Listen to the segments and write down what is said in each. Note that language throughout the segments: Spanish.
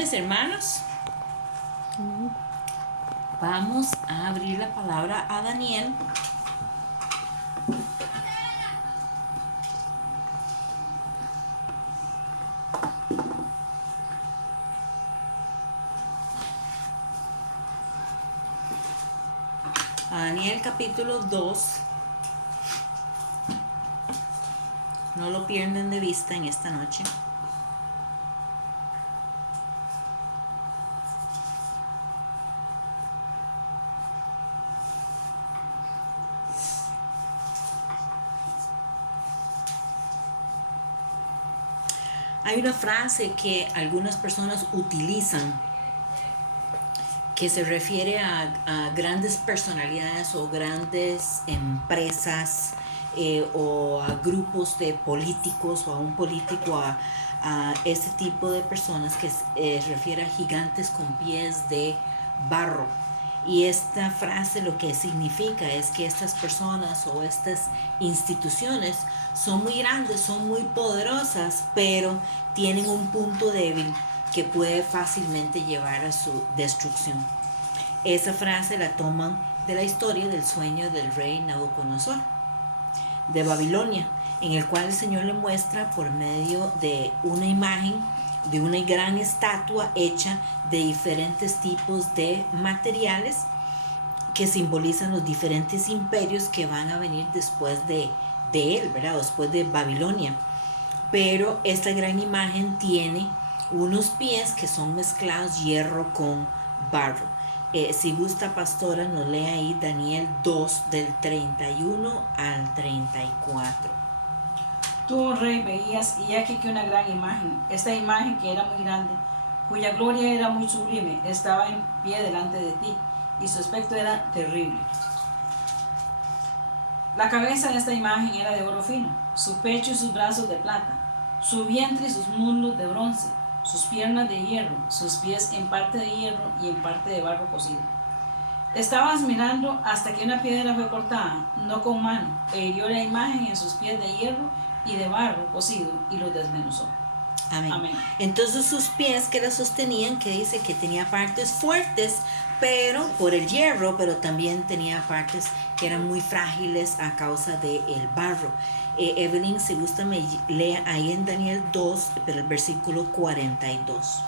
Hermanos, vamos a abrir la palabra a Daniel. A Daniel capítulo 2. No lo pierdan de vista en esta noche. Hay una frase que algunas personas utilizan que se refiere a grandes personalidades o grandes empresas o a grupos de políticos o a un político, a este tipo de personas que se refiere a gigantes con pies de barro. Y esta frase lo que significa es que estas personas o estas instituciones son muy grandes, son muy poderosas, pero tienen un punto débil que puede fácilmente llevar a su destrucción. Esa frase la toman de la historia del sueño del rey Nabucodonosor de Babilonia, en el cual el Señor le muestra por medio de una imagen de una gran estatua hecha de diferentes tipos de materiales que simbolizan los diferentes imperios que van a venir después de él, ¿verdad? Después de Babilonia. Pero esta gran imagen tiene unos pies que son mezclados hierro con barro. Si gusta, pastora, nos lee ahí Daniel 2 del 31 al 34. Tú, oh rey, veías, y aquí que una gran imagen, esta imagen que era muy grande, cuya gloria era muy sublime, estaba en pie delante de ti, y su aspecto era terrible. La cabeza de esta imagen era de oro fino, su pecho y sus brazos de plata, su vientre y sus muslos de bronce, sus piernas de hierro, sus pies en parte de hierro y en parte de barro cocido. Estabas mirando hasta que una piedra fue cortada, no con mano, e hirió la imagen en sus pies de hierro y de barro cocido, y los desmenuzó. Amén. Amén. Entonces sus pies que la sostenían, que dice que tenía partes fuertes, pero por el hierro, pero también tenía partes que eran muy frágiles a causa del barro. Evelyn, si gusta, me lea ahí en Daniel 2, pero el versículo 42.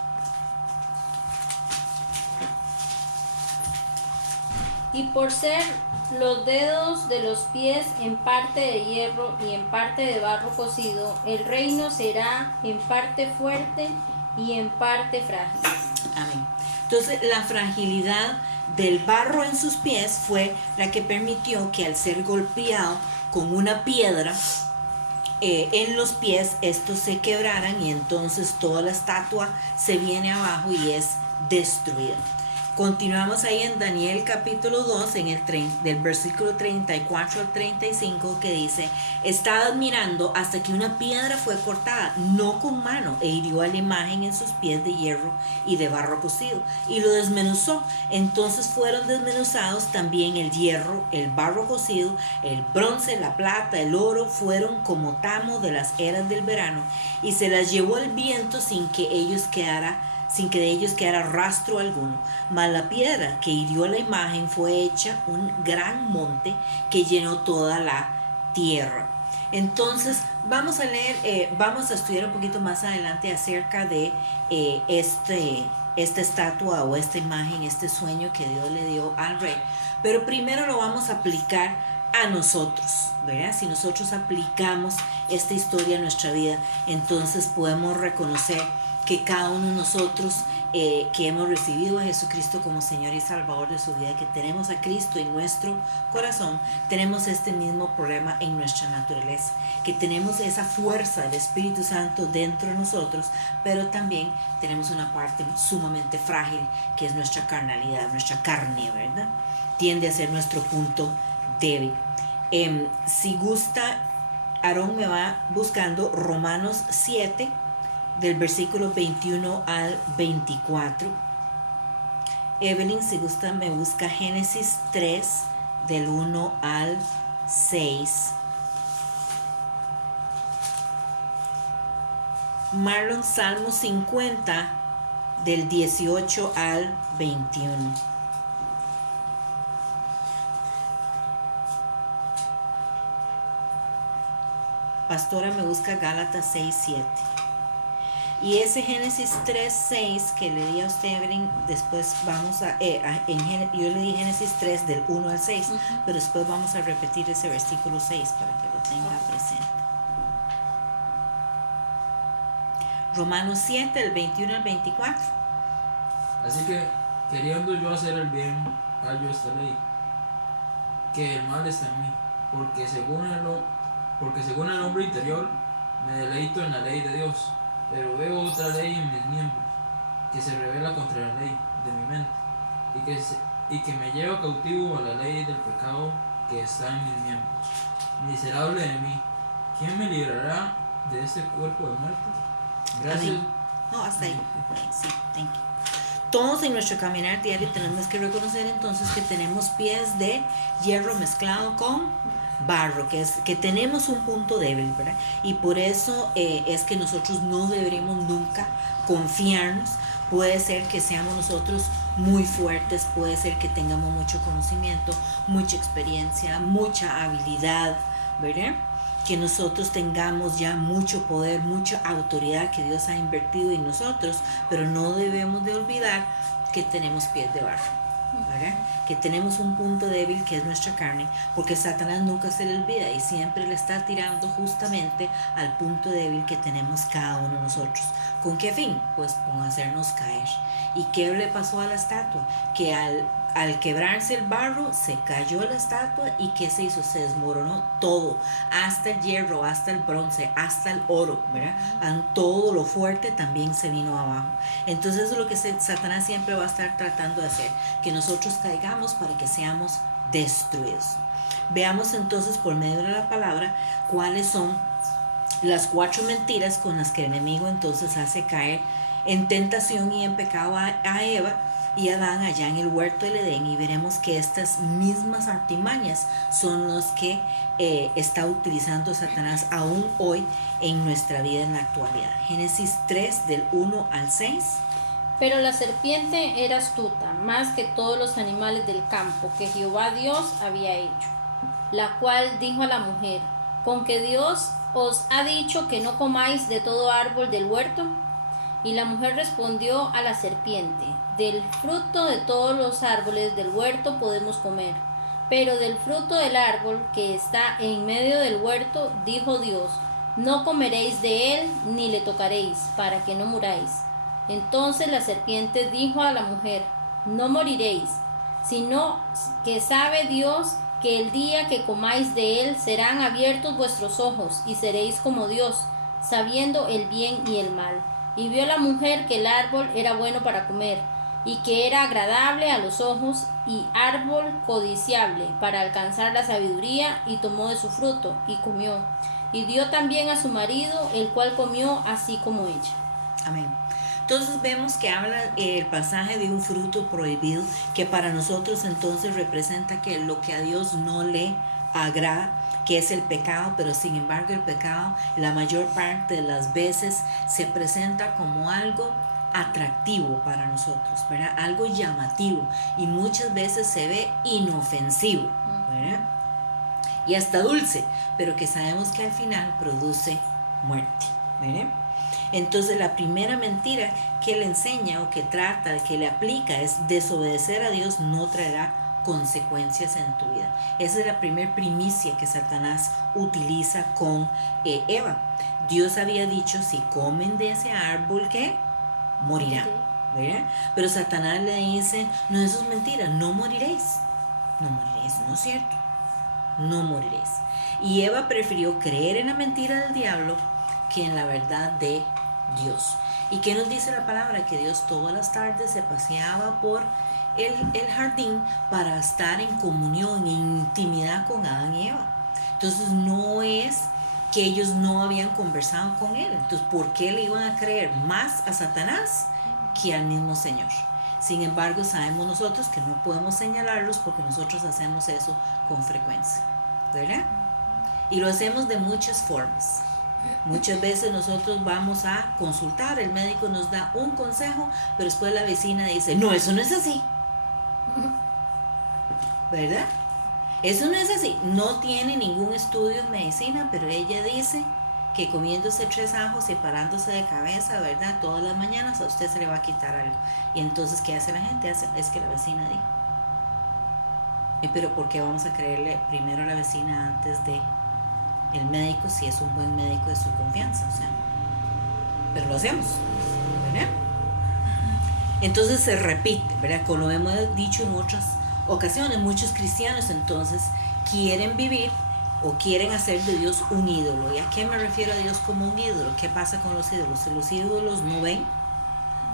Y por ser los dedos de los pies en parte de hierro y en parte de barro cocido, el reino será en parte fuerte y en parte frágil. Amén. Entonces la fragilidad del barro en sus pies fue la que permitió que al ser golpeado con una piedra en los pies, estos se quebraran y entonces toda la estatua se viene abajo y es destruida. Continuamos ahí en Daniel capítulo 2, del versículo 34 al 35, que dice: estaba mirando hasta que una piedra fue cortada, no con mano, e hirió a la imagen en sus pies de hierro y de barro cocido, y lo desmenuzó. Entonces fueron desmenuzados también el hierro, el barro cocido, el bronce, la plata, el oro, fueron como tamo de las eras del verano, y se las llevó el viento sin que de ellos quedara rastro alguno. Mas la piedra que hirió la imagen fue hecha un gran monte que llenó toda la tierra. Entonces vamos a leer, vamos a estudiar un poquito más adelante acerca de esta estatua o esta imagen, este sueño que Dios le dio al rey. Pero primero lo vamos a aplicar a nosotros, ¿verdad? Si nosotros aplicamos esta historia a nuestra vida, entonces podemos reconocer que cada uno de nosotros que hemos recibido a Jesucristo como Señor y Salvador de su vida, que tenemos a Cristo en nuestro corazón, tenemos este mismo problema en nuestra naturaleza, que tenemos esa fuerza del Espíritu Santo dentro de nosotros, pero también tenemos una parte sumamente frágil que es nuestra carnalidad, nuestra carne, ¿verdad? Tiende a ser nuestro punto débil. Si gusta, Aarón me va buscando Romanos 7, del versículo 21 al 24. Evelyn, si gusta, me busca Génesis 3, del 1 al 6. Marlon, Salmo 50, del 18 al 21. Pastora me busca Gálatas 6, 7. Y ese Génesis 3, 6 que le di a usted, Evelyn, después vamos yo le di Génesis 3 del 1 al 6, pero después vamos a repetir ese versículo 6 para que lo tenga presente. Romanos 7, del 21 al 24. Así que, queriendo yo hacer el bien, hallo esta ley, que el mal está en mí, porque según el hombre interior me deleito en la ley de Dios, pero veo otra ley en mis miembros, que se revela contra la ley de mi mente, y que me lleva cautivo a la ley del pecado que está en mis miembros. Miserable de mí, ¿quién me librará de este cuerpo de muerte? Gracias. No, hasta ahí. Sí, thank you. Todos en nuestro caminar diario tenemos que reconocer entonces que tenemos pies de hierro mezclado con barro, que tenemos un punto débil, ¿verdad? Y por eso es que nosotros no deberíamos nunca confiarnos. Puede ser que seamos nosotros muy fuertes, puede ser que tengamos mucho conocimiento, mucha experiencia, mucha habilidad, ¿verdad? Que nosotros tengamos ya mucho poder, mucha autoridad que Dios ha invertido en nosotros, pero no debemos de olvidar que tenemos pies de barro, ¿verdad? Que tenemos un punto débil que es nuestra carne, porque Satanás nunca se le olvida y siempre le está tirando justamente al punto débil que tenemos cada uno de nosotros. ¿Con qué fin? Pues con hacernos caer. ¿Y qué le pasó a la estatua? Que al quebrarse el barro, se cayó la estatua y ¿qué se hizo? Se desmoronó todo, hasta el hierro, hasta el bronce, hasta el oro, ¿verdad? Todo lo fuerte también se vino abajo. Entonces eso es lo que Satanás siempre va a estar tratando de hacer, que nosotros caigamos para que seamos destruidos. Veamos entonces por medio de la palabra cuáles son las 4 mentiras con las que el enemigo entonces hace caer en tentación y en pecado a Eva y Adán allá en el huerto del Edén, y veremos que estas mismas artimañas son los que está utilizando Satanás aún hoy en nuestra vida en la actualidad. Génesis 3 del 1 al 6. Pero la serpiente era astuta, más que todos los animales del campo que Jehová Dios había hecho, la cual dijo a la mujer: ¿con que Dios os ha dicho que no comáis de todo árbol del huerto? Y la mujer respondió a la serpiente: del fruto de todos los árboles del huerto podemos comer, pero del fruto del árbol que está en medio del huerto, dijo Dios: no comeréis de él ni le tocaréis, para que no muráis. Entonces la serpiente dijo a la mujer: no moriréis, sino que sabe Dios que el día que comáis de él serán abiertos vuestros ojos, y seréis como Dios, sabiendo el bien y el mal. Y vio la mujer que el árbol era bueno para comer, y que era agradable a los ojos, y árbol codiciable para alcanzar la sabiduría, y tomó de su fruto, y comió. Y dio también a su marido, el cual comió así como ella. Amén. Entonces vemos que habla el pasaje de un fruto prohibido, que para nosotros entonces representa que lo que a Dios no le agrada, que es el pecado, pero sin embargo el pecado la mayor parte de las veces se presenta como algo atractivo para nosotros, ¿verdad? Algo llamativo, y muchas veces se ve inofensivo, ¿verdad? Y hasta dulce, pero que sabemos que al final produce muerte, ¿verdad? Entonces la primera mentira que le enseña o que trata, que le aplica, es: desobedecer a Dios no traerá consecuencias en tu vida. Esa es la primera primicia que Satanás utiliza con Eva. Dios había dicho: si comen de ese árbol, ¿qué? Morirán, ¿verdad? Pero Satanás le dice: no, eso es mentira, no moriréis. No moriréis, no es cierto, no moriréis. Y Eva prefirió creer en la mentira del diablo que en la verdad de Dios. ¿Y qué nos dice la palabra? Que Dios todas las tardes se paseaba por el jardín para estar en comunión, en intimidad con Adán y Eva. Entonces no es que ellos no habían conversado con él. Entonces, ¿por qué le iban a creer más a Satanás que al mismo Señor? Sin embargo, sabemos nosotros que no podemos señalarlos, porque nosotros hacemos eso con frecuencia, ¿verdad? Y lo hacemos de muchas formas, Muchas veces nosotros vamos a consultar, el médico nos da un consejo, pero después la vecina dice, no, eso no es así. ¿Verdad? Eso no es así. No tiene ningún estudio en medicina, pero ella dice que comiéndose 3 ajos y parándose de cabeza, ¿verdad? Todas las mañanas a usted se le va a quitar algo. Y entonces, ¿qué hace la gente? Es que la vecina dijo. Pero ¿por qué vamos a creerle primero a la vecina antes de el médico si es un buen médico de su confianza? O sea, pero lo hacemos, ¿verdad? Entonces se repite, ¿verdad? Como lo hemos dicho en otras ocasiones, muchos cristianos entonces quieren vivir o quieren hacer de Dios un ídolo. ¿Y a qué me refiero a Dios como un ídolo? ¿Qué pasa con los ídolos? Los ídolos no ven,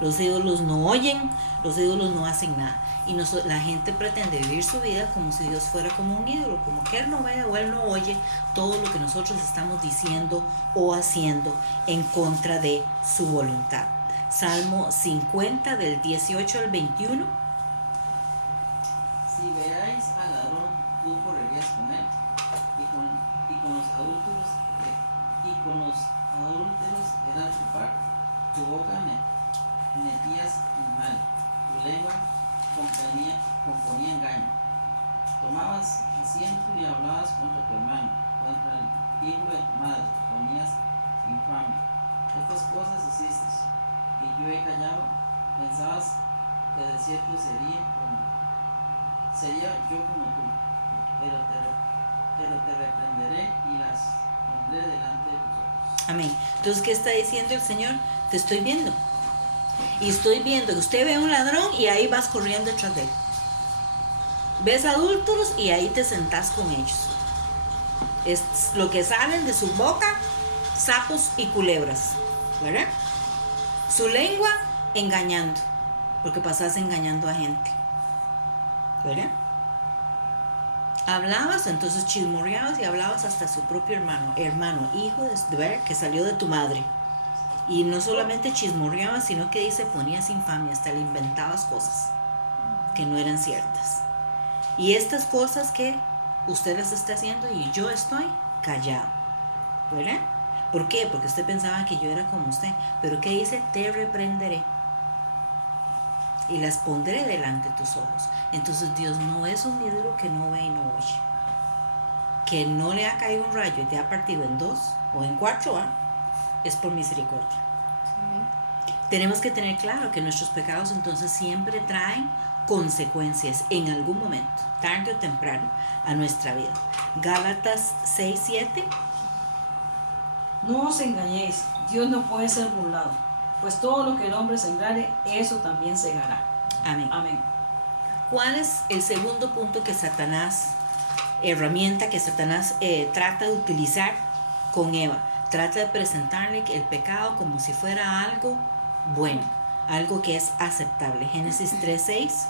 los ídolos no oyen, los ídolos no hacen nada. Y la gente pretende vivir su vida como si Dios fuera como un ídolo, como que Él no ve o Él no oye todo lo que nosotros estamos diciendo o haciendo en contra de su voluntad. Salmo 50 del 18 al 21. Si veáis al ladrón, tú correrías con él, y con los adúlteros era tu par. Tu boca metías en mal, tu lengua componía engaño. Tomabas asiento y hablabas contra tu hermano, contra el hijo de tu madre, ponías infamia. Estas cosas hiciste, y yo he callado. Pensabas que de cierto sería yo como tú, pero te reprenderé y las pondré delante de tus ojos. Amén. Entonces, ¿qué está diciendo el Señor? Te estoy viendo. Y estoy viendo que usted ve a un ladrón y ahí vas corriendo detrás de él. Ves adúlteros y ahí te sentás con ellos. Es lo que salen de su boca, sapos y culebras, ¿verdad? Su lengua engañando, porque pasas engañando a gente, ¿verdad? Hablabas, entonces chismorreabas y hablabas hasta su propio hermano, hijo de ver que salió de tu madre. Y no solamente chismorreabas, sino que dice ponías infamia, hasta le inventabas cosas que no eran ciertas. Y estas cosas que usted las está haciendo y yo estoy callado, ¿verdad? ¿Por qué? Porque usted pensaba que yo era como usted. Pero ¿qué dice? Te reprenderé y las pondré delante de tus ojos. Entonces Dios no es un ídolo que no ve y no oye, que no le ha caído un rayo y te ha partido en 2 o en 4, es por misericordia. Tenemos que tener claro que nuestros pecados entonces siempre traen consecuencias en algún momento, tarde o temprano, a nuestra vida. Gálatas 6:7. No os engañéis, Dios no puede ser burlado, pues todo lo que el hombre sembrare, eso también segará. Amén. Amén. ¿Cuál es el segundo punto que herramienta que Satanás trata de utilizar con Eva? Trata de presentarle el pecado como si fuera algo bueno, algo que es aceptable. Génesis 3:6.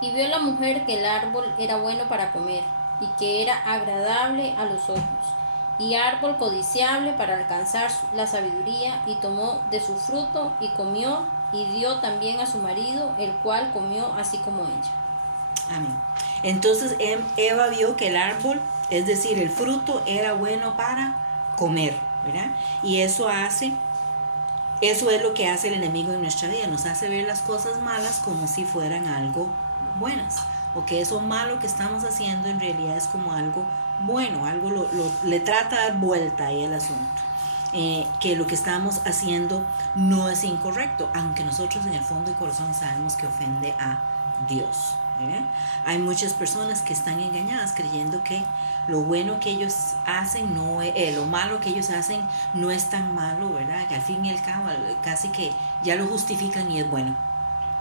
Y vio la mujer que el árbol era bueno para comer, y que era agradable a los ojos, y árbol codiciable para alcanzar la sabiduría, y tomó de su fruto, y comió, y dio también a su marido, el cual comió así como ella. Amén. Entonces Eva vio que el árbol, es decir, el fruto, era bueno para comer, ¿verdad? Y eso es lo que hace el enemigo en nuestra vida, nos hace ver las cosas malas como si fueran algo buenas, o que eso malo que estamos haciendo en realidad es como algo bueno, algo le trata de dar vuelta ahí el asunto, que lo que estamos haciendo no es incorrecto, aunque nosotros en el fondo del corazón sabemos que ofende a Dios, ¿verdad? Hay muchas personas que están engañadas creyendo que lo bueno que ellos hacen lo malo que ellos hacen no es tan malo, ¿verdad? Que al fin y al cabo casi que ya lo justifican y es bueno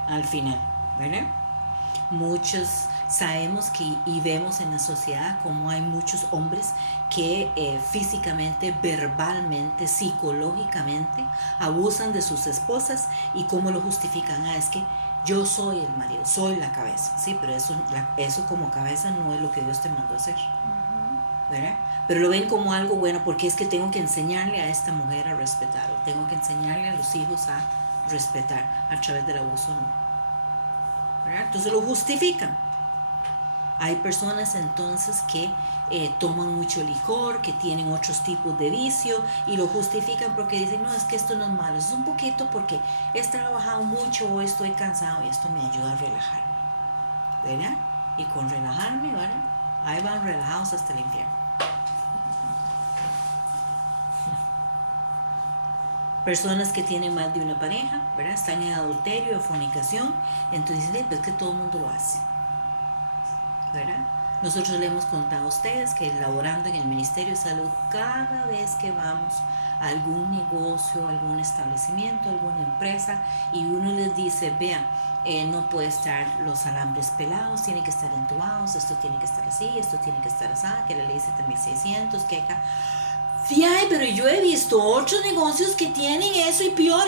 al final, ¿verdad? Muchos sabemos y vemos en la sociedad como hay muchos hombres que físicamente, verbalmente, psicológicamente abusan de sus esposas y cómo lo justifican. Es que yo soy el marido, soy la cabeza. Sí, pero eso como cabeza no es lo que Dios te mandó a hacer, ¿verdad? Pero lo ven como algo bueno porque es que tengo que enseñarle a esta mujer a respetar, o tengo que enseñarle a los hijos a respetar a través del abuso, ¿no? ¿Verdad? Entonces lo justifican. Hay personas entonces que toman mucho licor, que tienen otros tipos de vicio y lo justifican porque dicen, no, es que esto no es malo, es un poquito porque he trabajado mucho o estoy cansado y esto me ayuda a relajarme, ¿verdad? Y con relajarme, ¿verdad? Ahí van relajados hasta el infierno. Personas que tienen más de una pareja, ¿verdad? Están en adulterio o fornicación, entonces dicen, pues que todo el mundo lo hace, ¿verdad? Nosotros le hemos contado a ustedes que laborando en el Ministerio de Salud, cada vez que vamos a algún negocio, algún establecimiento, alguna empresa, y uno les dice, vean, no puede estar los alambres pelados, tienen que estar entubados, esto tiene que estar así, esto tiene que estar así, que la ley 7600, que acá. Sí, ay, pero yo he visto otros negocios que tienen eso y peor.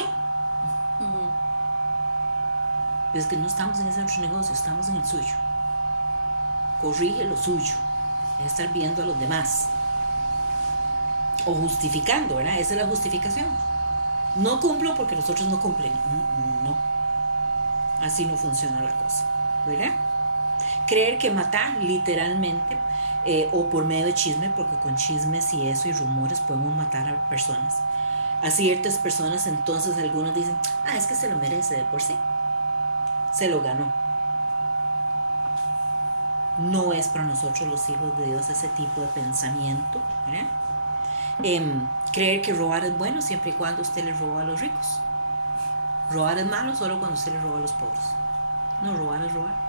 Es que no estamos en ese otro negocio, estamos en el suyo. Corrige lo suyo. Es estar viendo a los demás. O justificando, ¿verdad? Esa es la justificación. No cumplo porque los otros no cumplen. No. Así no funciona la cosa, ¿verdad? Creer que matar, literalmente, o por medio de chisme, porque con chismes y eso y rumores podemos matar a personas. A ciertas personas, entonces algunos dicen, es que se lo merece de por sí. Se lo ganó. No es para nosotros los hijos de Dios ese tipo de pensamiento, ¿verdad? Creer que robar es bueno siempre y cuando usted le roba a los ricos. Robar es malo solo cuando usted le roba a los pobres. No, robar es robar.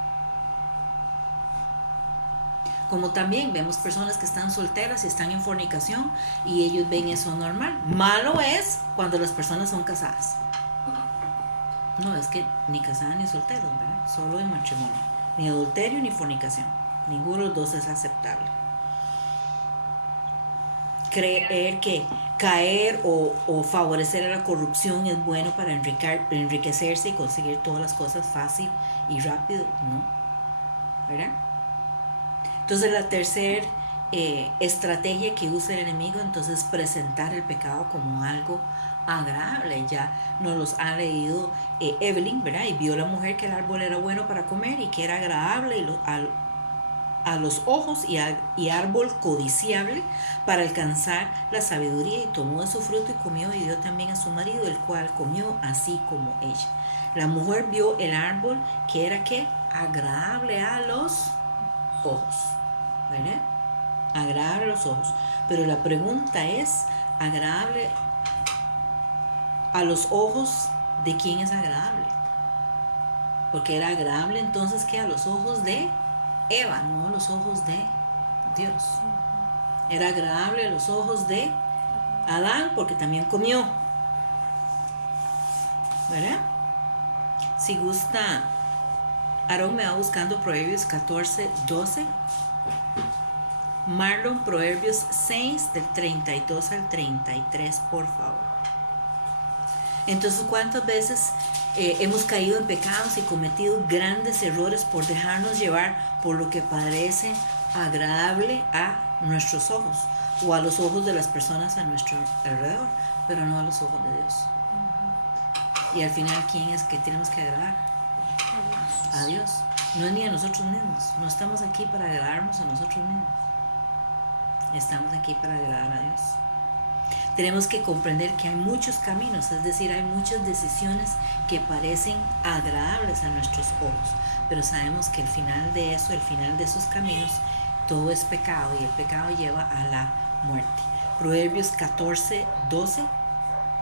Como también vemos personas que están solteras y están en fornicación y ellos ven eso normal. Malo es cuando las personas son casadas. No, es que ni casadas ni solteros, ¿verdad? Solo en matrimonio. Ni adulterio ni fornicación. Ninguno de los dos es aceptable. Creer que caer o favorecer a la corrupción es bueno para enriquecerse y conseguir todas las cosas fácil y rápido, ¿no? ¿Verdad? Entonces la tercera estrategia que usa el enemigo entonces es presentar el pecado como algo agradable. Ya nos los ha leído Evelyn, ¿verdad? Y vio la mujer que el árbol era bueno para comer y que era agradable a los ojos y árbol codiciable para alcanzar la sabiduría, y tomó de su fruto y comió y dio también a su marido, el cual comió así como ella. La mujer vio el árbol que era ¿qué? Agradable a los ojos, ¿verdad? Agradable a los ojos. Pero la pregunta es, agradable a los ojos de quién es agradable, porque era agradable entonces que a los ojos de Eva, no a los ojos de Dios. Era agradable a los ojos de Adán porque también comió, ¿verdad? Si gusta, Aaron me va buscando Proverbios 14, 12. Marlon, Proverbios 6 del 32 al 33, por favor. Entonces, ¿cuántas veces hemos caído en pecados y cometido grandes errores por dejarnos llevar por lo que parece agradable a nuestros ojos o a los ojos de las personas a nuestro alrededor, pero no a los ojos de Dios? Y al final, ¿quién es que tenemos que agradar? A Dios. No es ni a nosotros mismos. No estamos aquí para agradarnos a nosotros mismos. Estamos aquí para agradar a Dios. Tenemos que comprender que hay muchos caminos, es decir, hay muchas decisiones que parecen agradables a nuestros ojos, pero sabemos que el final de eso, el final de esos caminos, todo es pecado y el pecado lleva a la muerte. Proverbios 14, 12.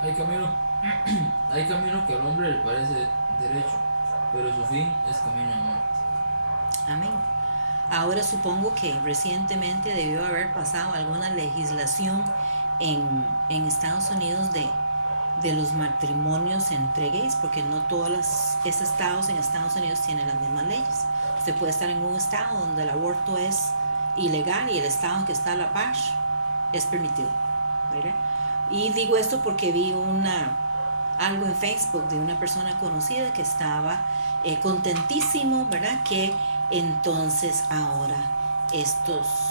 Hay camino que al hombre le parece derecho, pero su fin es camino de muerte. Amén. Ahora supongo que recientemente debió haber pasado alguna legislación en Estados Unidos de los matrimonios entre gays, porque no todos los estados en Estados Unidos tienen las mismas leyes. Usted puede estar en un estado donde el aborto es ilegal y el estado en que está a la par es permitido, ¿verdad? Y digo esto porque vi algo en Facebook de una persona conocida que estaba contentísimo, ¿verdad? Que entonces ahora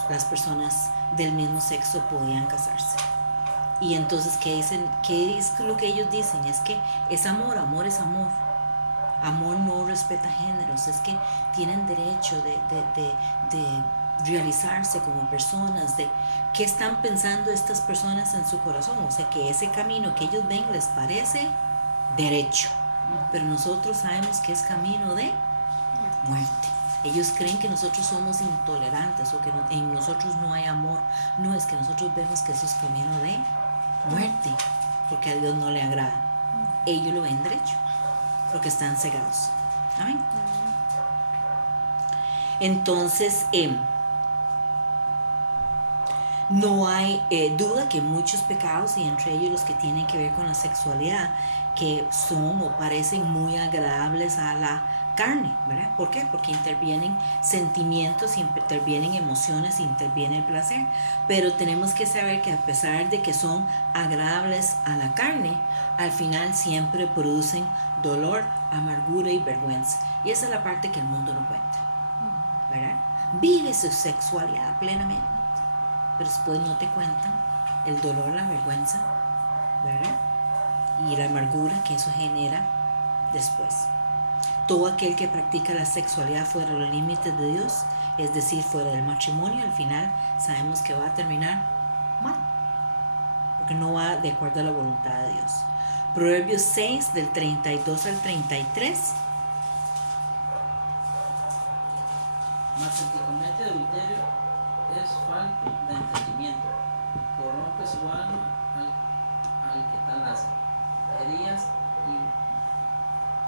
las personas del mismo sexo podían casarse. Y entonces, ¿qué dicen? ¿Qué es lo que ellos dicen? Es que es amor, amor es amor. Amor no respeta géneros, es que tienen derecho de realizarse como personas, de qué están pensando estas personas en su corazón, o sea que ese camino que ellos ven les parece derecho, pero nosotros sabemos que es camino de muerte. Ellos creen que nosotros somos intolerantes o que en nosotros no hay amor. No, es que nosotros vemos que eso es camino de muerte, porque a Dios no le agrada. Ellos lo ven derecho, porque están cegados. Amén. Entonces, no hay duda que muchos pecados, y entre ellos los que tienen que ver con la sexualidad, que son o parecen muy agradables a la carne, ¿verdad? ¿Por qué? Porque intervienen sentimientos, intervienen emociones, interviene el placer. Pero tenemos que saber que a pesar de que son agradables a la carne, al final siempre producen dolor, amargura y vergüenza. Y esa es la parte que el mundo no cuenta, ¿verdad? Vive su sexualidad plenamente, pero después no te cuentan el dolor, la vergüenza, ¿verdad? Y la amargura que eso genera después. Todo aquel que practica la sexualidad fuera de los límites de Dios, es decir, fuera del matrimonio, al final sabemos que va a terminar mal, porque no va de acuerdo a la voluntad de Dios. Proverbios 6, del 32 al 33. Mas el que comete adulterio es falto de entendimiento, corrompe su alma al que tal hace.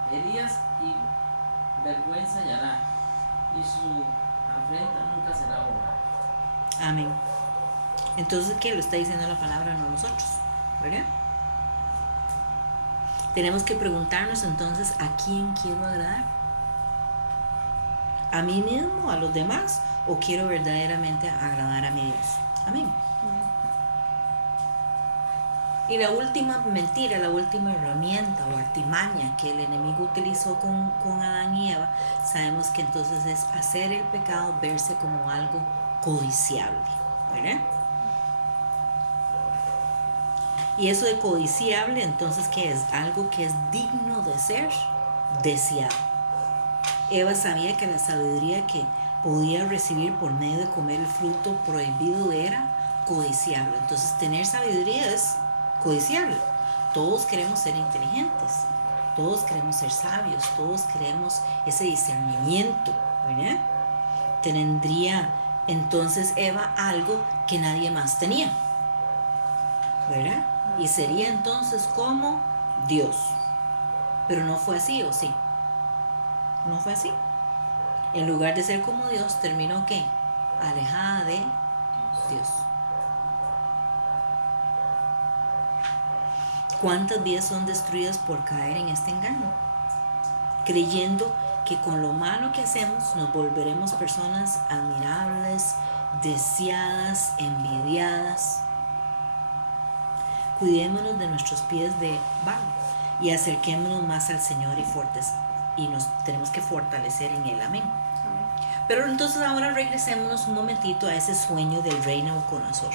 Heridas y vergüenza hallará, y su afrenta nunca será borrada. Amén. Entonces, ¿qué lo está diciendo la palabra? No nosotros, ¿verdad? Tenemos que preguntarnos entonces, ¿a quién quiero agradar? ¿A mí mismo, a los demás, o quiero verdaderamente agradar a mi Dios? Amén. Y la última mentira, la última herramienta o artimaña que el enemigo utilizó con Adán y Eva, sabemos que entonces es hacer el pecado verse como algo codiciable, ¿verdad? Y eso de codiciable, entonces, ¿qué es? Algo que es digno de ser deseado. Eva sabía que la sabiduría que podía recibir por medio de comer el fruto prohibido era codiciable. Entonces, tener sabiduría es codiciable. Todos queremos ser inteligentes, todos queremos ser sabios, todos queremos ese discernimiento, ¿verdad? Tendría entonces Eva algo que nadie más tenía, ¿verdad? Y sería entonces como Dios. Pero no fue así, ¿o sí? No fue así. En lugar de ser como Dios, terminó ¿qué? Alejada de Dios. ¿Cuántas vidas son destruidas por caer en este engaño? Creyendo que con lo malo que hacemos nos volveremos personas admirables, deseadas, envidiadas. Cuidémonos de nuestros pies de barro y acerquémonos más al Señor y nos tenemos que fortalecer en Él. Amén. Pero entonces ahora regresémonos un momentito a ese sueño del rey Nabucodonosor.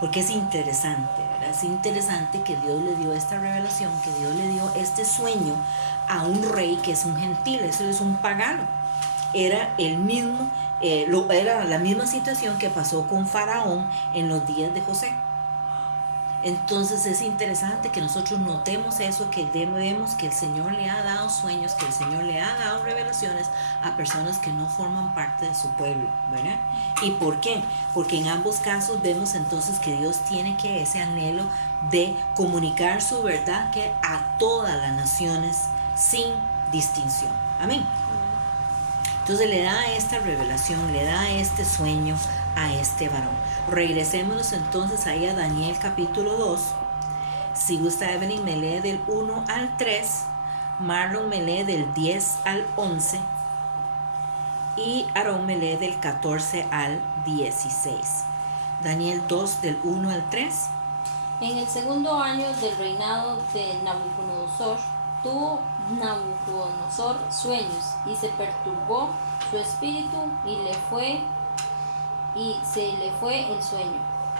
Porque es interesante, ¿verdad? Es interesante que Dios le dio esta revelación, que Dios le dio este sueño a un rey que es un gentil, eso es un pagano. Era el mismo, era la misma situación que pasó con Faraón en los días de José. Entonces es interesante que nosotros notemos eso, que vemos que el Señor le ha dado sueños, que el Señor le ha dado revelaciones a personas que no forman parte de su pueblo, ¿verdad? ¿Y por qué? Porque en ambos casos vemos entonces que Dios tiene que ese anhelo de comunicar su verdad que a todas las naciones sin distinción. Amén. Entonces le da esta revelación, le da este sueño a este varón. Regresémonos entonces ahí a Daniel capítulo 2. Si gusta Evelyn me lee del 1 al 3, Marlon me lee del 10 al 11 y Aarón me lee del 14 al 16. Daniel 2 del 1 al 3. En el segundo año del reinado de Nabucodonosor, tuvo Nabucodonosor sueños y se perturbó su espíritu y se le fue el sueño.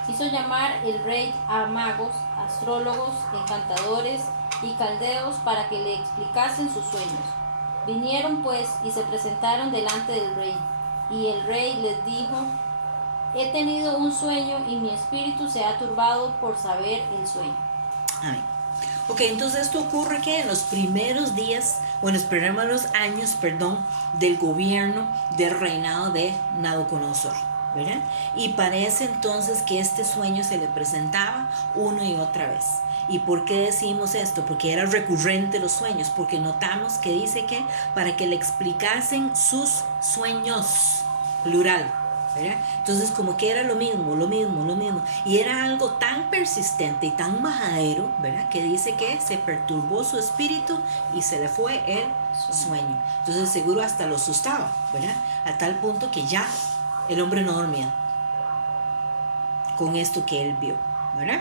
Hizo llamar el rey a magos, astrólogos, encantadores y caldeos para que le explicasen sus sueños. Vinieron pues y se presentaron delante del rey. Y el rey les dijo: he tenido un sueño y mi espíritu se ha turbado por saber el sueño. Amén. Ok, entonces esto ocurre que en los primeros días, o en los primeros años, del gobierno del reinado de Nabucodonosor, ¿verdad? Y parece entonces que este sueño se le presentaba una y otra vez. ¿Y por qué decimos esto? Porque era recurrente los sueños, porque notamos que dice que para que le explicasen sus sueños, plural, ¿verdad? Entonces como que era lo mismo, y era algo tan persistente y tan majadero, ¿verdad? Que dice que se perturbó su espíritu y se le fue el sueño. Entonces seguro hasta lo asustaba, ¿verdad? A tal punto que ya el hombre no dormía con esto que él vio, ¿verdad?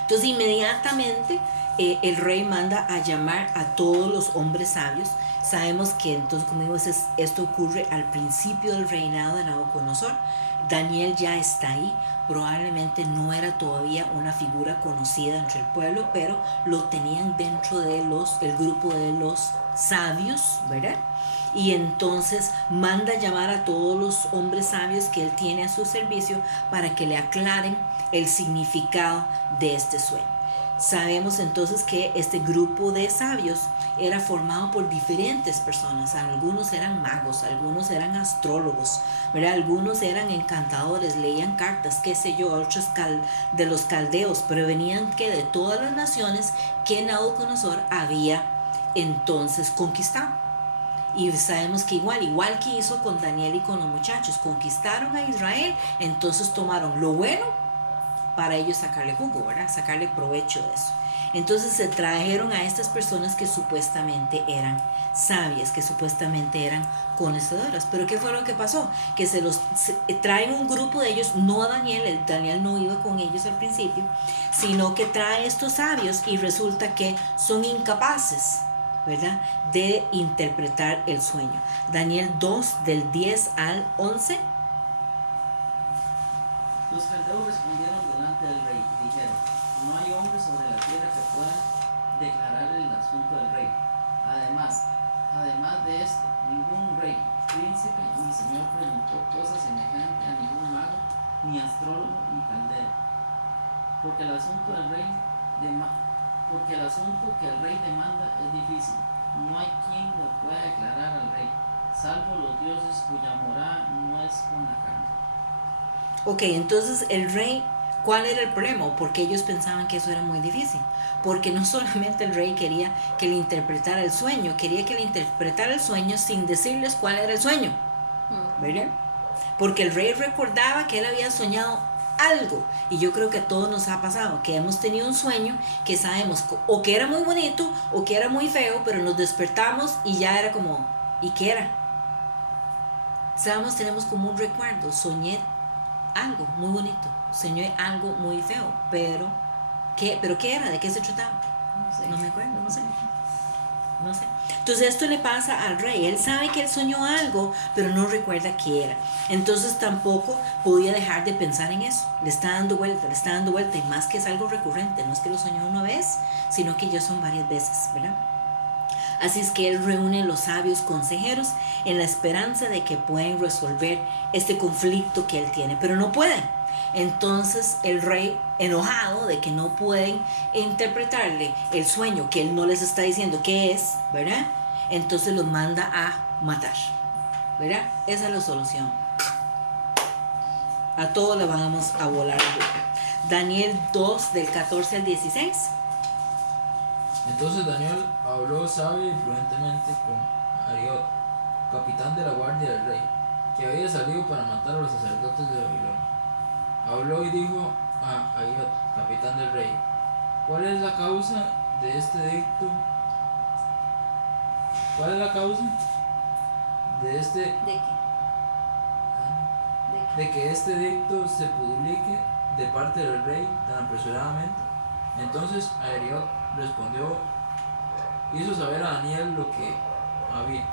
Entonces inmediatamente el rey manda a llamar a todos los hombres sabios. Sabemos que entonces, como digo, esto ocurre al principio del reinado de Nabucodonosor. Daniel ya está ahí. Probablemente no era todavía una figura conocida entre el pueblo, pero lo tenían dentro de el grupo de los sabios, ¿verdad? Y entonces manda llamar a todos los hombres sabios que él tiene a su servicio para que le aclaren el significado de este sueño. Sabemos entonces que este grupo de sabios era formado por diferentes personas. Algunos eran magos, algunos eran astrólogos, ¿verdad? Algunos eran encantadores, leían cartas, qué sé yo, otros de los caldeos, pero venían que de todas las naciones que Nabucodonosor había entonces conquistado. Y sabemos que igual que hizo con Daniel y con los muchachos, conquistaron a Israel, entonces tomaron lo bueno para ellos sacarle jugo, ¿verdad? Sacarle provecho de eso. Entonces se trajeron a estas personas que supuestamente eran sabias, que supuestamente eran conocedoras. Pero ¿qué fue lo que pasó? Que traen un grupo de ellos, no a Daniel, Daniel no iba con ellos al principio, sino que trae estos sabios y resulta que son incapaces, ¿verdad?, de interpretar el sueño. Daniel 2, del 10 al 11. Los caldeos respondieron delante del rey y dijeron: no hay hombre sobre la tierra que pueda declarar el asunto del rey. Además de esto, ningún rey, príncipe ni señor preguntó cosa semejante a ningún mago, ni astrólogo, ni caldero. Porque el asunto que el rey demanda es difícil. No hay quien lo pueda declarar al rey, salvo los dioses cuya morada no es con la carne. Ok, entonces el rey, ¿cuál era el problema? Porque ellos pensaban que eso era muy difícil. Porque no solamente el rey quería que le interpretara el sueño, quería que le interpretara el sueño sin decirles cuál era el sueño, ¿verdad? Porque el rey recordaba que él había soñado algo. Y yo creo que a todos nos ha pasado, que hemos tenido un sueño que sabemos o que era muy bonito o que era muy feo, pero nos despertamos y ya era como, ¿y qué era? Sabemos, tenemos como un recuerdo, soñé algo muy bonito, soñé algo muy feo, pero ¿qué era? ¿De qué se trataba? No me acuerdo, no sé. Entonces esto le pasa al rey. Él sabe que él soñó algo, pero no recuerda qué era. Entonces tampoco podía dejar de pensar en eso. Le está dando vuelta, y más que es algo recurrente. No es que lo soñó una vez, sino que ya son varias veces, ¿verdad? Así es que él reúne los sabios consejeros en la esperanza de que pueden resolver este conflicto que él tiene, pero no pueden. Entonces el rey, enojado de que no pueden interpretarle el sueño que él no les está diciendo qué es, ¿verdad? Entonces los manda a matar, ¿verdad? Esa es la solución. A todos le vamos a volar la boca. Daniel 2, del 14 al 16. Entonces Daniel habló sabio y prudentemente con Ariot, capitán de la guardia del rey, que había salido para matar a los sacerdotes de Babilonia. Habló y dijo a Ariot, capitán del rey: ¿cuál es la causa de este edicto? ¿Cuál es la causa de este? ¿De qué? De que este edicto se publique de parte del rey tan apresuradamente. Entonces Ariot respondió, hizo saber a Daniel lo que había.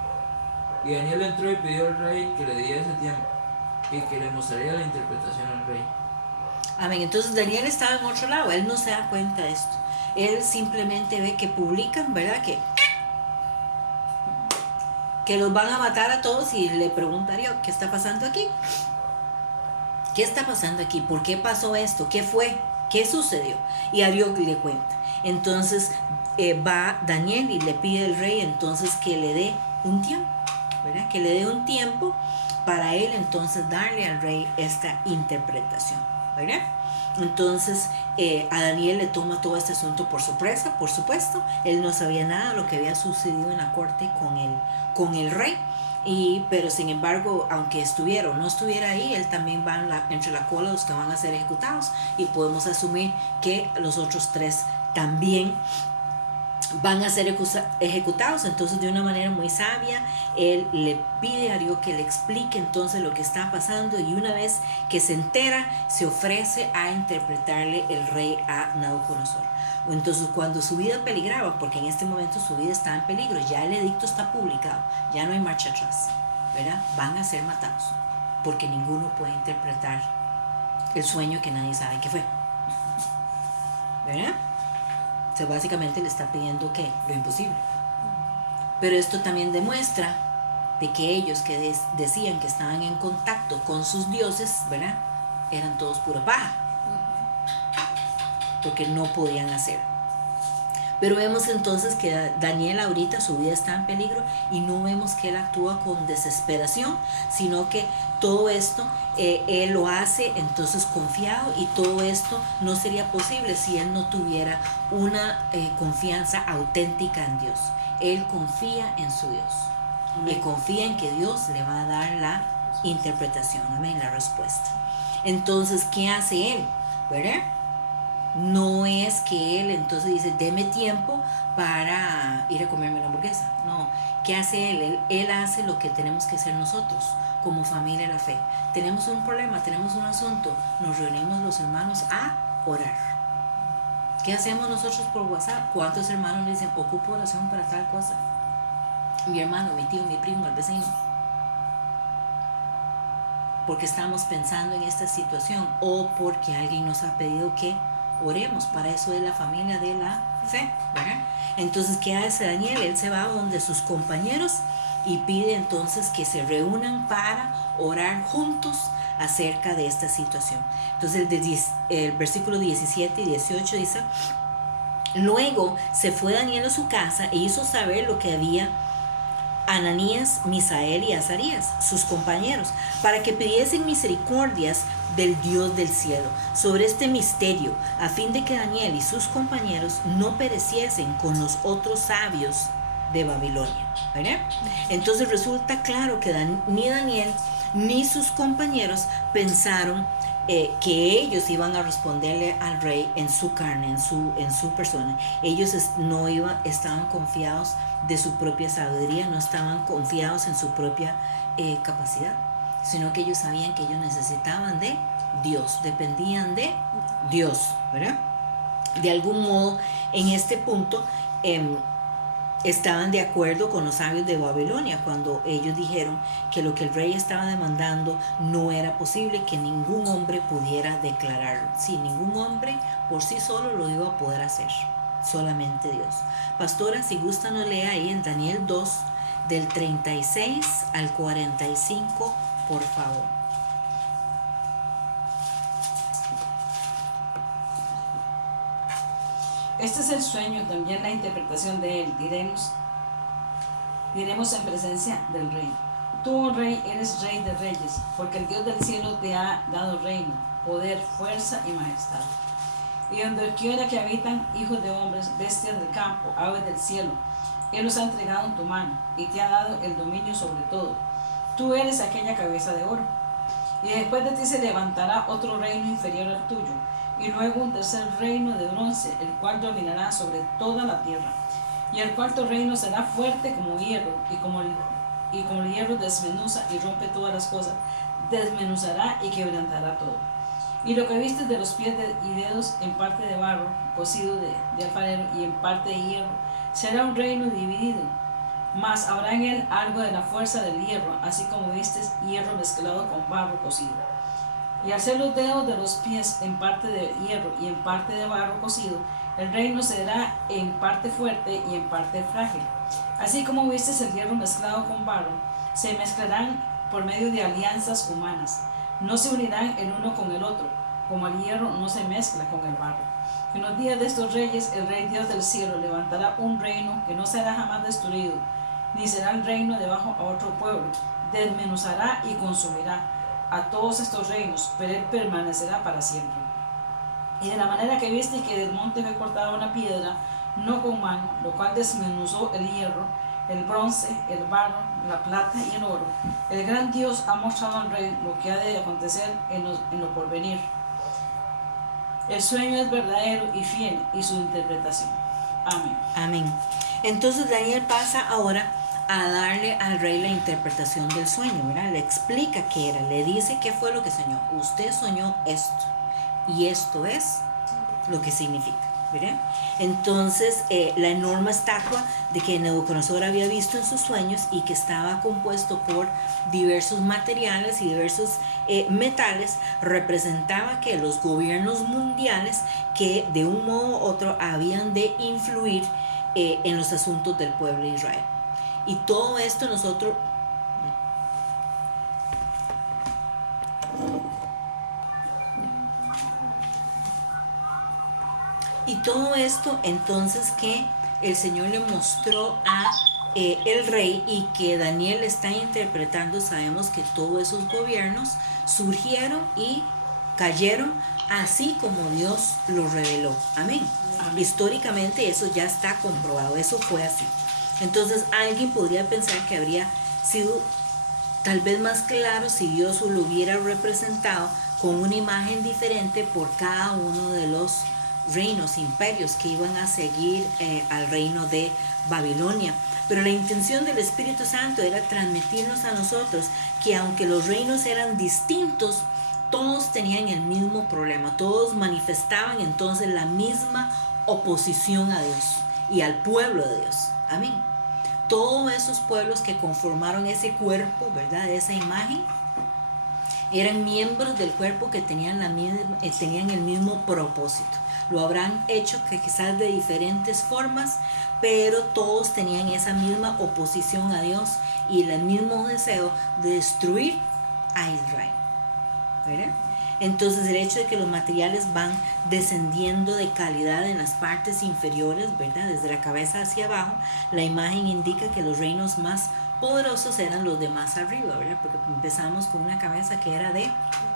Y Daniel entró y pidió al rey que le diese tiempo y que le mostraría la interpretación al rey. Amén. Entonces Daniel estaba en otro lado, él no se da cuenta de esto. Él simplemente ve que publican, ¿verdad? Que que los van a matar a todos, y le pregunta a Dios, ¿qué está pasando aquí? ¿Qué está pasando aquí? ¿Por qué pasó esto? ¿Qué fue? ¿Qué sucedió? Y a Dios le cuenta. Entonces va Daniel y le pide al rey entonces que le dé un tiempo, ¿verdad? Que le dé un tiempo para él entonces darle al rey esta interpretación, ¿verdad? Entonces a Daniel le toma todo este asunto por sorpresa, por supuesto. Él no sabía nada de lo que había sucedido en la corte con el rey. Pero sin embargo, aunque estuviera o no estuviera ahí, él también va entre la cola de los que van a ser ejecutados, y podemos asumir que los otros 3 también van a ser ejecutados. Entonces, de una manera muy sabia, él le pide a Dios que le explique entonces lo que está pasando, y una vez que se entera, se ofrece a interpretarle el rey a Nabucodonosor. Entonces, cuando su vida peligraba, porque en este momento su vida está en peligro, ya el edicto está publicado, ya no hay marcha atrás, ¿verdad? Van a ser matados, porque ninguno puede interpretar el sueño que nadie sabe qué fue, ¿verdad? O sea, básicamente le está pidiendo ¿qué? Lo imposible. Pero esto también demuestra de que ellos que decían que estaban en contacto con sus dioses, ¿verdad? Eran todos pura paja, porque no podían hacer. Pero vemos entonces que Daniel ahorita su vida está en peligro, y no vemos que él actúa con desesperación, sino que todo esto él lo hace entonces confiado, y todo esto no sería posible si él no tuviera una confianza auténtica en Dios. Él confía en su Dios. Amén. Y confía en que Dios le va a dar la interpretación, amén, la respuesta. Entonces, ¿qué hace él? ¿Verdad? No es que él entonces dice, deme tiempo para ir a comerme una hamburguesa. No, ¿qué hace él? Él hace lo que tenemos que hacer nosotros como familia de la fe. Tenemos un problema, tenemos un asunto, nos reunimos los hermanos a orar. ¿Qué hacemos nosotros por WhatsApp? ¿Cuántos hermanos le dicen, ocupo oración para tal cosa? Mi hermano, mi tío, mi primo, el vecino. Porque estamos pensando en esta situación, o porque alguien nos ha pedido que oremos. Para eso es la familia de la fe, ¿verdad? Entonces, ¿qué hace Daniel? Él se va donde sus compañeros y pide entonces que se reúnan para orar juntos acerca de esta situación. Entonces el versículo 17 y 18 dice: luego se fue Daniel a su casa e hizo saber lo que había Ananías, Misael y Azarías, sus compañeros, para que pidiesen misericordias del Dios del cielo sobre este misterio, a fin de que Daniel y sus compañeros no pereciesen con los otros sabios de Babilonia, ¿verdad? Entonces resulta claro que ni Daniel ni sus compañeros pensaron que ellos iban a responderle al rey en su carne, en su persona. Ellos estaban confiados de su propia sabiduría, no estaban confiados en su propia capacidad, sino que ellos sabían que ellos necesitaban de Dios, dependían de Dios, ¿verdad? De algún modo, en este punto, estaban de acuerdo con los sabios de Babilonia cuando ellos dijeron que lo que el rey estaba demandando no era posible, que ningún hombre pudiera declararlo. Sí, ningún hombre por sí solo lo iba a poder hacer, solamente Dios. Pastora, si gusta nos lea ahí en Daniel 2, del 36 al 45, por favor. Este es el sueño, también la interpretación de él. Diremos en presencia del rey: tú, oh rey, eres rey de reyes, porque el Dios del cielo te ha dado reino, poder, fuerza y majestad. Y donde quiera que habitan hijos de hombres, bestias del campo, aves del cielo, Él los ha entregado en tu mano, y te ha dado el dominio sobre todo. Tú eres aquella cabeza de oro. Y después de ti se levantará otro reino inferior al tuyo, y luego un tercer reino de bronce, el cual dominará sobre toda la tierra. Y el cuarto reino será fuerte como hierro, y como el hierro desmenuza y rompe todas las cosas, desmenuzará y quebrantará todo. Y lo que viste de los pies y dedos, en parte de barro cocido de alfarero y en parte de hierro, será un reino dividido, mas habrá en él algo de la fuerza del hierro, así como vistes hierro mezclado con barro cocido. Y al ser los dedos de los pies en parte de hierro y en parte de barro cocido, el reino será en parte fuerte y en parte frágil. Así como vistes el hierro mezclado con barro, se mezclarán por medio de alianzas humanas. No se unirán el uno con el otro, como el hierro no se mezcla con el barro. En los días de estos reyes, el Rey Dios del cielo levantará un reino que no será jamás destruido, ni será el reino debajo a otro pueblo. Desmenuzará y consumirá a todos estos reinos, pero él permanecerá para siempre. Y de la manera que viste que del monte fue cortada una piedra, no con mano, lo cual desmenuzó el hierro, el bronce, el barro, la plata y el oro, el gran Dios ha mostrado al rey lo que ha de acontecer en lo porvenir. El sueño es verdadero y fiel, y su interpretación. Amén. Amén. Entonces Daniel pasa ahora a darle al rey la interpretación del sueño, ¿verdad? Le explica qué era, le dice qué fue lo que soñó. Usted soñó esto, y esto es lo que significa, ¿verdad? Entonces, la enorme estatua de que Nabucodonosor había visto en sus sueños y que estaba compuesto por diversos materiales y diversos metales, representaba que los gobiernos mundiales que de un modo u otro habían de influir en los asuntos del pueblo de Israel. Y todo esto nosotros... Y todo esto entonces que el Señor le mostró a el rey y que Daniel está interpretando, sabemos que todos esos gobiernos surgieron y cayeron así como Dios los reveló. Amén. Amén. Históricamente eso ya está comprobado, eso fue así. Entonces alguien podría pensar que habría sido tal vez más claro si Dios lo hubiera representado con una imagen diferente por cada uno de los reinos, imperios que iban a seguir al reino de Babilonia. Pero la intención del Espíritu Santo era transmitirnos a nosotros que aunque los reinos eran distintos, todos tenían el mismo problema, todos manifestaban entonces la misma oposición a Dios y al pueblo de Dios. Amén. Todos esos pueblos que conformaron ese cuerpo, ¿verdad? Esa imagen, eran miembros del cuerpo que tenían el mismo propósito. Lo habrán hecho que quizás de diferentes formas, pero todos tenían esa misma oposición a Dios y el mismo deseo de destruir a Israel, ¿verdad? Entonces el hecho de que los materiales van descendiendo de calidad en las partes inferiores, ¿verdad? Desde la cabeza hacia abajo, la imagen indica que los reinos más poderosos eran los de más arriba, ¿verdad? Porque empezamos con una cabeza que era de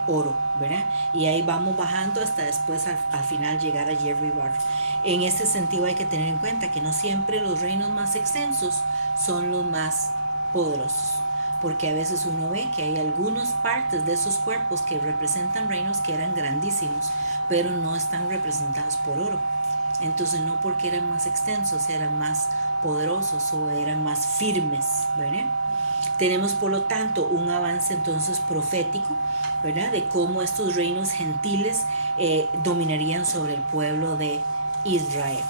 oro, ¿verdad? Y ahí vamos bajando hasta después al final llegar a hierro y barro. En este sentido hay que tener en cuenta que no siempre los reinos más extensos son los más poderosos, porque a veces uno ve que hay algunas partes de esos cuerpos que representan reinos que eran grandísimos, pero no están representados por oro. Entonces no porque eran más extensos eran más poderosos o eran más firmes, ¿verdad? Tenemos por lo tanto un avance entonces profético, ¿verdad? De cómo estos reinos gentiles dominarían sobre el pueblo de Israel.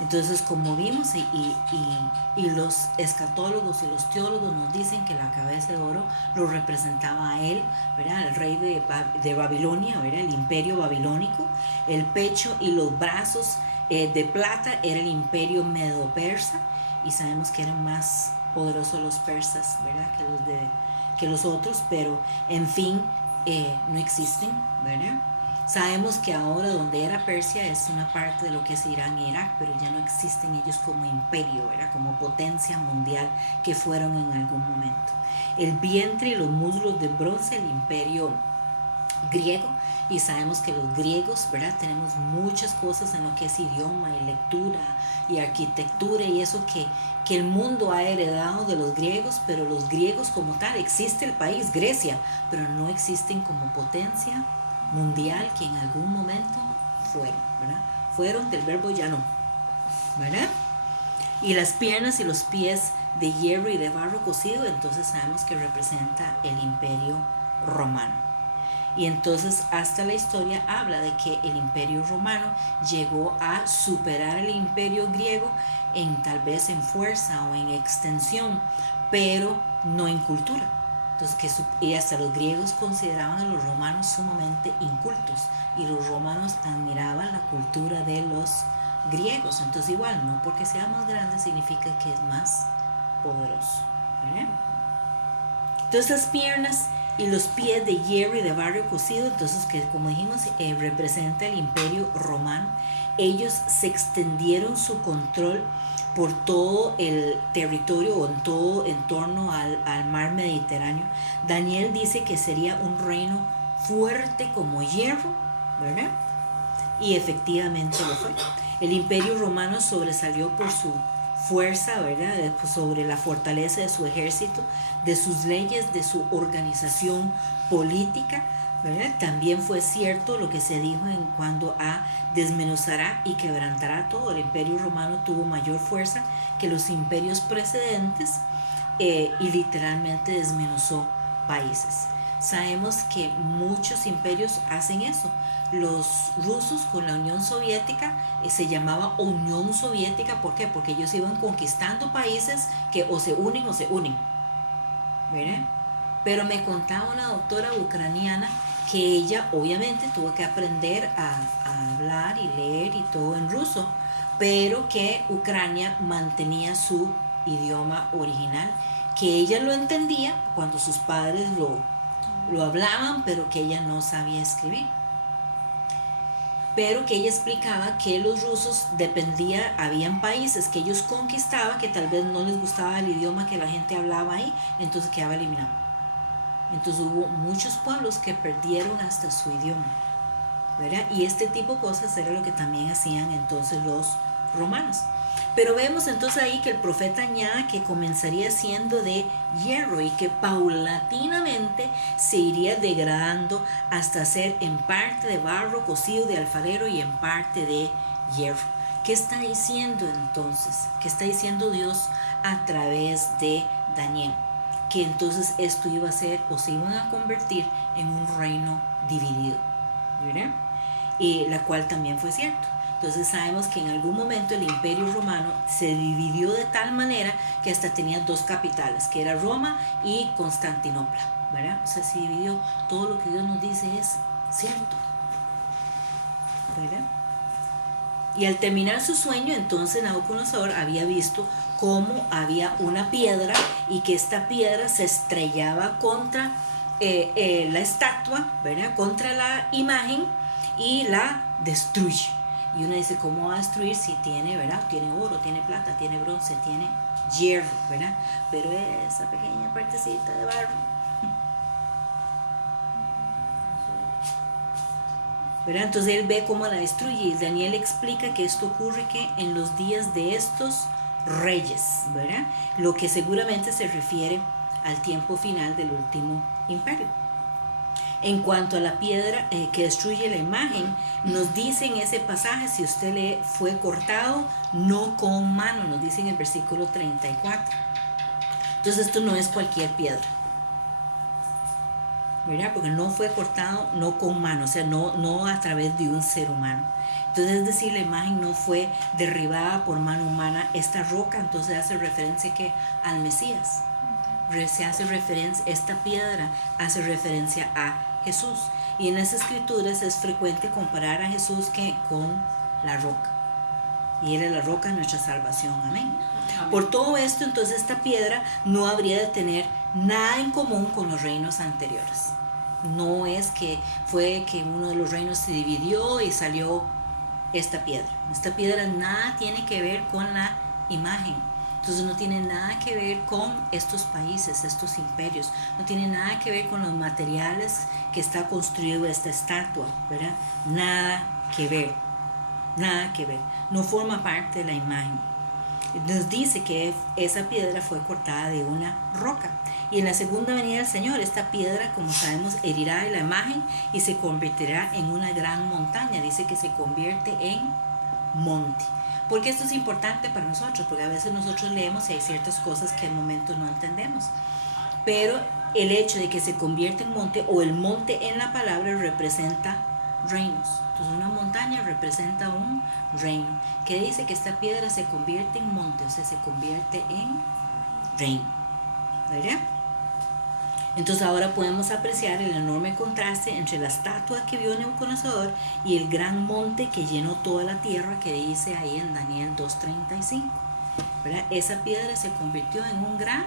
Entonces, como vimos, y los escatólogos y los teólogos nos dicen que la cabeza de oro lo representaba a él, ¿verdad? El rey de Babilonia, ¿verdad? El imperio babilónico. El pecho y los brazos de plata era el imperio medo-persa, y sabemos que eran más poderosos los persas, ¿verdad? Que los otros, pero en fin, no existen, ¿verdad? Sabemos que ahora donde era Persia es una parte de lo que es Irán e Irak, pero ya no existen ellos como imperio, ¿verdad? Como potencia mundial que fueron en algún momento. El vientre y los muslos de bronce, el imperio griego, y sabemos que los griegos, ¿verdad? Tenemos muchas cosas en lo que es idioma y lectura y arquitectura y eso que el mundo ha heredado de los griegos, pero los griegos como tal, existe el país Grecia, pero no existen como potencia mundial que en algún momento fueron, ¿verdad? Fueron del verbo ya no, ¿verdad? Y las piernas y los pies de hierro y de barro cocido, entonces sabemos que representa el imperio romano. Y entonces hasta la historia habla de que el imperio romano llegó a superar el imperio griego tal vez en fuerza o en extensión, pero no en cultura. Entonces, y hasta los griegos consideraban a los romanos sumamente incultos, y los romanos admiraban la cultura de los griegos. Entonces igual, no porque sea más grande significa que es más poderoso. ¿Verdad? Entonces las piernas y los pies de hierro y de barro cocido, entonces que como dijimos representa el imperio romano. Ellos se extendieron su control por todo el territorio o en todo en torno al mar Mediterráneo. Daniel dice que sería un reino fuerte como hierro, ¿verdad? Y efectivamente lo fue. El imperio romano sobresalió por su fuerza, ¿verdad? Sobre la fortaleza de su ejército, de sus leyes, de su organización política, ¿verdad? También fue cierto lo que se dijo en cuanto a desmenuzará y quebrantará todo. El imperio romano tuvo mayor fuerza que los imperios precedentes y literalmente desmenuzó países. Sabemos que muchos imperios hacen eso. Los rusos con la Unión Soviética se llamaba Unión Soviética. ¿Por qué? Porque ellos iban conquistando países que o se unen, ¿verdad? Pero me contaba una doctora ucraniana que ella obviamente tuvo que aprender a hablar y leer y todo en ruso, pero que Ucrania mantenía su idioma original, que ella lo entendía cuando sus padres lo hablaban, pero que ella no sabía escribir. Pero que ella explicaba que los rusos habían países que ellos conquistaban que tal vez no les gustaba el idioma que la gente hablaba ahí, entonces quedaba eliminado. Entonces hubo muchos pueblos que perdieron hasta su idioma, ¿verdad? Y este tipo de cosas era lo que también hacían entonces los romanos. Pero vemos entonces ahí que el profeta añade que comenzaría siendo de hierro y que paulatinamente se iría degradando hasta ser en parte de barro cocido de alfarero y en parte de hierro. ¿Qué está diciendo entonces? ¿Qué está diciendo Dios a través de Daniel? Que entonces esto iba a ser o se iban a convertir en un reino dividido, ¿verdad? Y la cual también fue cierto. Entonces sabemos que en algún momento el imperio romano se dividió de tal manera que hasta tenía dos capitales, que era Roma y Constantinopla, ¿verdad? O sea, se dividió. Todo lo que Dios nos dice es cierto, ¿verdad? Y al terminar su sueño, entonces Nabucodonosor había visto cómo había una piedra y que esta piedra se estrellaba contra la estatua, ¿verdad? Contra la imagen y la destruye. Y uno dice, ¿cómo va a destruir si tiene, ¿verdad? Tiene oro, tiene plata, tiene bronce, tiene hierro, ¿verdad? Pero esa pequeña partecita de barro, ¿verdad? Entonces él ve cómo la destruye y Daniel explica que esto ocurre que en los días de estos reyes, ¿verdad? Lo que seguramente se refiere al tiempo final del último imperio. En cuanto a la piedra que destruye la imagen, nos dice en ese pasaje, si usted lee, fue cortado no con mano, nos dice en el versículo 34. Entonces esto no es cualquier piedra, ¿verdad? Porque no fue cortado no con mano, o sea, no a través de un ser humano. Entonces, es decir, la imagen no fue derribada por mano humana. Esta roca entonces hace referencia que al Mesías. Se hace referencia, esta piedra hace referencia a Jesús. Y en las escrituras es frecuente comparar a Jesús que con la roca. Y Él es la roca de nuestra salvación. Amén. Amén. Por todo esto, entonces esta piedra no habría de tener nada en común con los reinos anteriores. No es que fue que uno de los reinos se dividió y salió esta piedra. Esta piedra nada tiene que ver con la imagen. Entonces no tiene nada que ver con estos países, estos imperios. No tiene nada que ver con los materiales que está construido esta estatua, ¿verdad? Nada que ver. Nada que ver. No forma parte de la imagen. Nos dice que esa piedra fue cortada de una roca. Y en la segunda venida del Señor, esta piedra, como sabemos, herirá de la imagen y se convertirá en una gran montaña. Dice que se convierte en monte. Porque esto es importante para nosotros, porque a veces nosotros leemos y hay ciertas cosas que al momento no entendemos. Pero el hecho de que se convierte en monte, o el monte en la palabra, representa reinos. Entonces una montaña representa un reino. Que dice que esta piedra se convierte en monte, o sea, se convierte en reino. ¿Verdad? Entonces ahora podemos apreciar el enorme contraste entre la estatua que vio Nabucodonosor y el gran monte que llenó toda la tierra, que dice ahí en Daniel 2:35. ¿verdad? Esa piedra se convirtió en un gran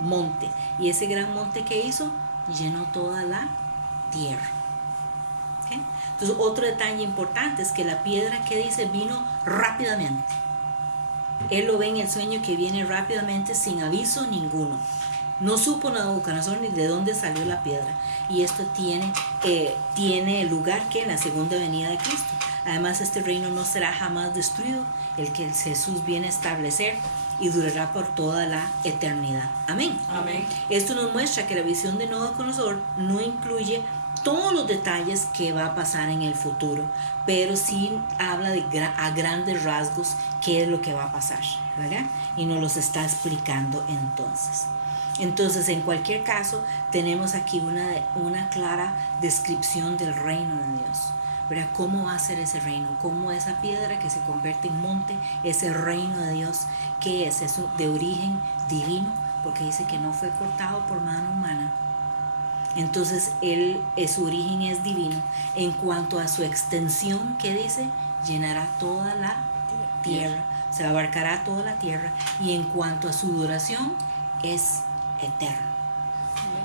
monte. Y ese gran monte que hizo, llenó toda la tierra. ¿Okay? Entonces, otro detalle importante es que la piedra que dice vino rápidamente. Él lo ve en el sueño que viene rápidamente sin aviso ninguno. No supo Nabucodonosor ni de dónde salió la piedra. Y esto tiene lugar que en la segunda venida de Cristo. Además, este reino no será jamás destruido, el que Jesús viene a establecer, y durará por toda la eternidad. Amén. Amén. Esto nos muestra que la visión de Nabucodonosor no incluye todos los detalles que va a pasar en el futuro, pero sí habla a grandes rasgos qué es lo que va a pasar, ¿verdad? Y nos los está explicando entonces. Entonces, en cualquier caso, tenemos aquí una clara descripción del reino de Dios, ¿verdad? ¿Cómo va a ser ese reino? ¿Cómo esa piedra que se convierte en monte, ese reino de Dios, que es eso de origen divino? Porque dice que no fue cortado por mano humana. Entonces, su origen es divino. En cuanto a su extensión, ¿qué dice? Llenará toda la tierra, se abarcará toda la tierra. Y en cuanto a su duración, es eterno.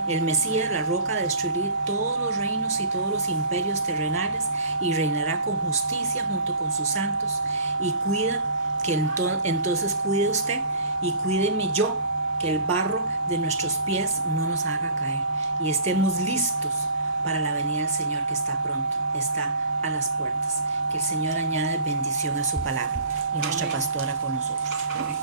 El Mesías, la roca, destruirá todos los reinos y todos los imperios terrenales y reinará con justicia junto con sus santos. Y entonces cuide usted y cuídeme yo, que el barro de nuestros pies no nos haga caer y estemos listos para la venida del Señor, que está pronto, está a las puertas. Que el Señor añade bendición a su palabra y nuestra pastora con nosotros. Amén.